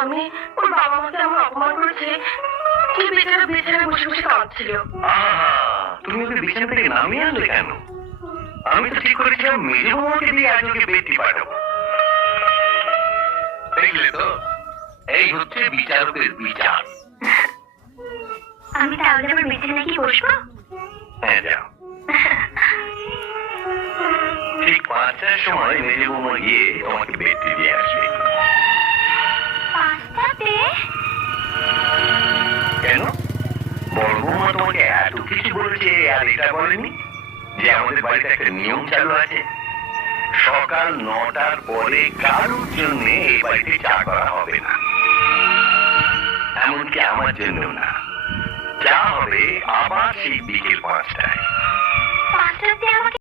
স্বামী ওর বাবা মাকে আমার অপমান করেছে, কি বেচারা বিছানায় বসে বসে কাঁদছিল। তুমি ওকে বিছানা থেকে নামিয়ে আনলে কেন? আমি তো ঠিক করেছিলাম মেজে বৌমাকে দিয়ে আজ ওকে বেডটি পাঠাবো। দেখলে তো, এই হচ্ছে বিচারকের বিচার। আমি তাহলে আমার বিছানায় কি বসবো? হ্যাঁ, যাও। ঠিক 5টার সময় মেজে বৌমা গিয়ে তোমাকে বেডটি দিয়ে আসবে। 5টাতে? কেন? বড় বৌমা তোমাকে এত কিছু বলেছে আর এটা বলেনি যে আমাদের বাড়িতে একটা নিয়ম চালু আছে, সকাল 9টার পরে কারোর জন্য এই বাড়িতে চা করা হবে না, এমনকি আমার জন্য না। চা হবে আবার সেই বিকেল 5টায়। 5টাতে আমাকে